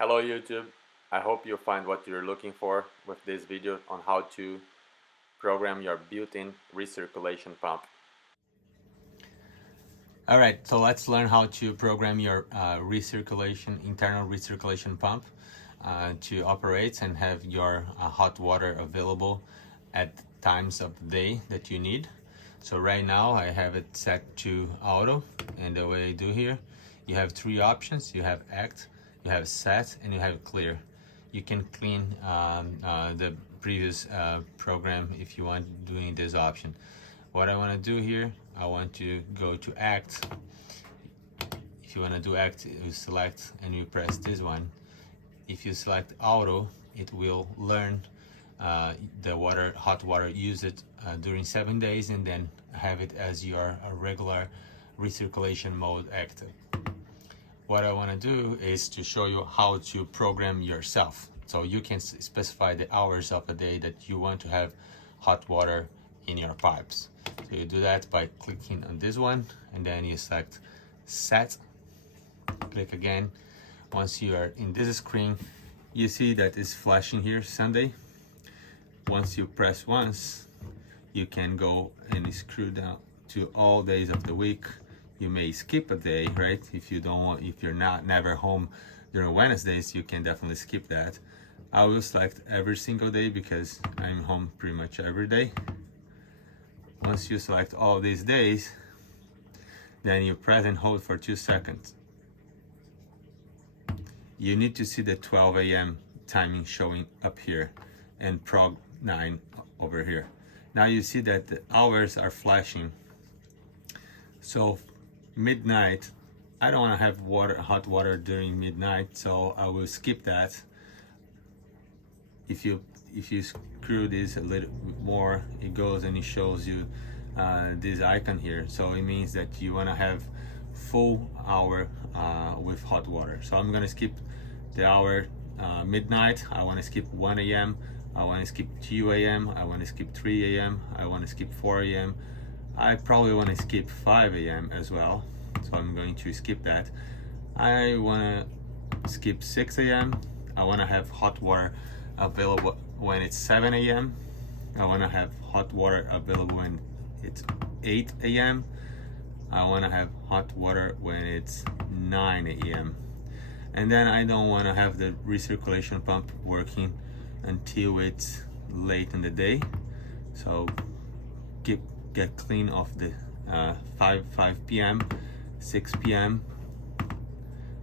Hello YouTube, I hope you find what you're looking for with this video on how to program your built-in recirculation pump. Alright, so let's learn how to program your internal recirculation pump to operate and have your hot water available at times of the day that you need. So right now I have it set to auto, and the way I do here, you have three options. You have act, you have set, and you have clear. You can clean the previous program if you want doing this option. What I want to do here, I want to go to act. If you want to do act, you select and you press this one. If you select auto, it will learn the hot water used during 7 days, and then have it as your regular recirculation mode active. What I want to do is to show you how to program yourself. So you can specify the hours of a day that you want to have hot water in your pipes. So you do that by clicking on this one, and then you select set, click again. Once you are in this screen, you see that it's flashing here Sunday. Once you press once, you can go and scroll down to all days of the week. You may skip a day, right? If you're not never home during Wednesdays, you can definitely skip that. I will select every single day because I'm home pretty much every day. Once you select all these days, then you press and hold for 2 seconds. You need to see the 12 a.m. timing showing up here and prog 9 over here. Now you see that the hours are flashing. So midnight, I don't want to have hot water during midnight, so I will skip that. If you screw this a little bit more, it goes and it shows you this icon here. So it means that you want to have full hour with hot water. So I'm gonna skip the hour midnight. I want to skip 1 a.m. I want to skip 2 a.m. I want to skip 3 a.m. I want to skip 4 a.m. I probably want to skip 5 a.m. as well, so I'm going to skip that. I want to skip 6 a.m. I want to have hot water available when it's 7 a.m. I want to have hot water available when it's 8 a.m. I want to have hot water when it's 9 a.m. And then I don't want to have the recirculation pump working until it's late in the day. So get clean of the 5 p.m., 6 p.m.,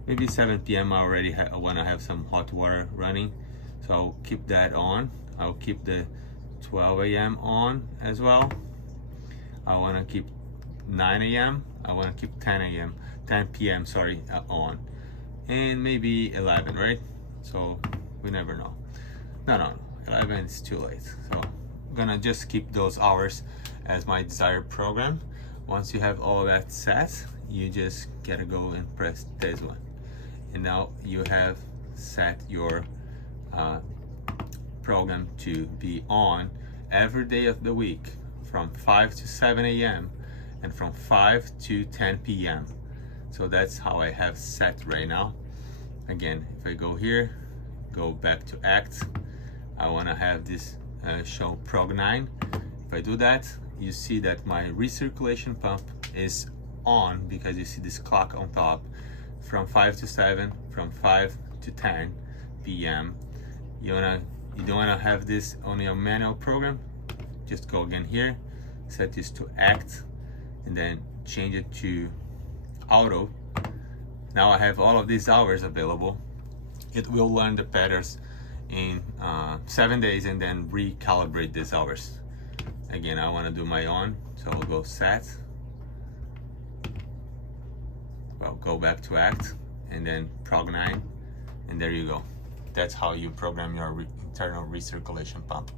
maybe 7 p.m. I already want to have some hot water running, so I'll keep that on. I'll keep the 12 a.m. on as well. I want to keep 9 a.m. I want to keep 10 p.m. sorry, on, and maybe 11, right? So we never know. No, 11 is too late. So I'm gonna just keep those hours as my desired program. Once you have all that set, you just gotta go and press this one, and now you have set your program to be on every day of the week from 5 to 7 a.m. and from 5 to 10 p.m. So that's how I have set right now. Again, if I go here, go back to act, I want to have this show prog 9. If I do that, you see that my recirculation pump is on because you see this clock on top from 5 to 7, from 5 to 10 p.m. You don't want to have this on your manual program. Just go again here, set this to act, and then change it to auto. Now I have all of these hours available. It will learn the patterns in 7 days and then recalibrate these hours. Again, I want to do my own, so I'll go set. Well, go back to act and then prog 9, and there you go. That's how you program your internal recirculation pump.